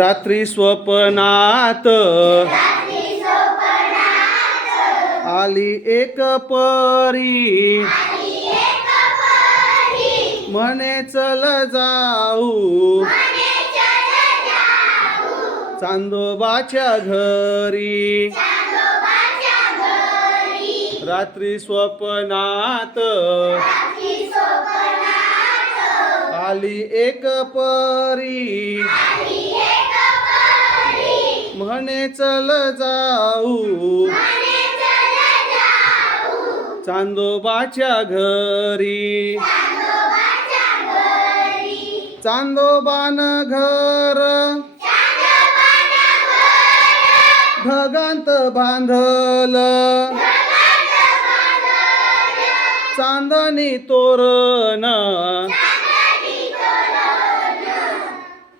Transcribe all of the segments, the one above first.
रात्री स्वप्नात. आली एक परी. म्हणे चल जाऊ. चांदोबाच्या घरी. रात्री स्वप्नात. आली एक परी. म्हणे चल जाऊ. चांदोबाच्या घरी. चांदोबान घर. भगंत बांधल. चांदणी तोरण.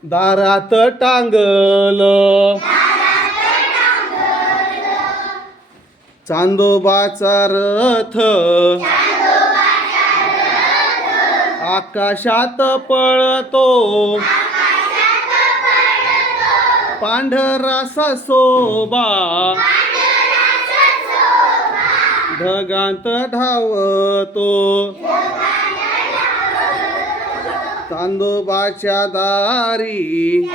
दारात टांगल. चांदोबाचा रथ. आकाशात पळतो. पांढरा ससोबा ढगांत धावतो. चांदोबाच्या दारी.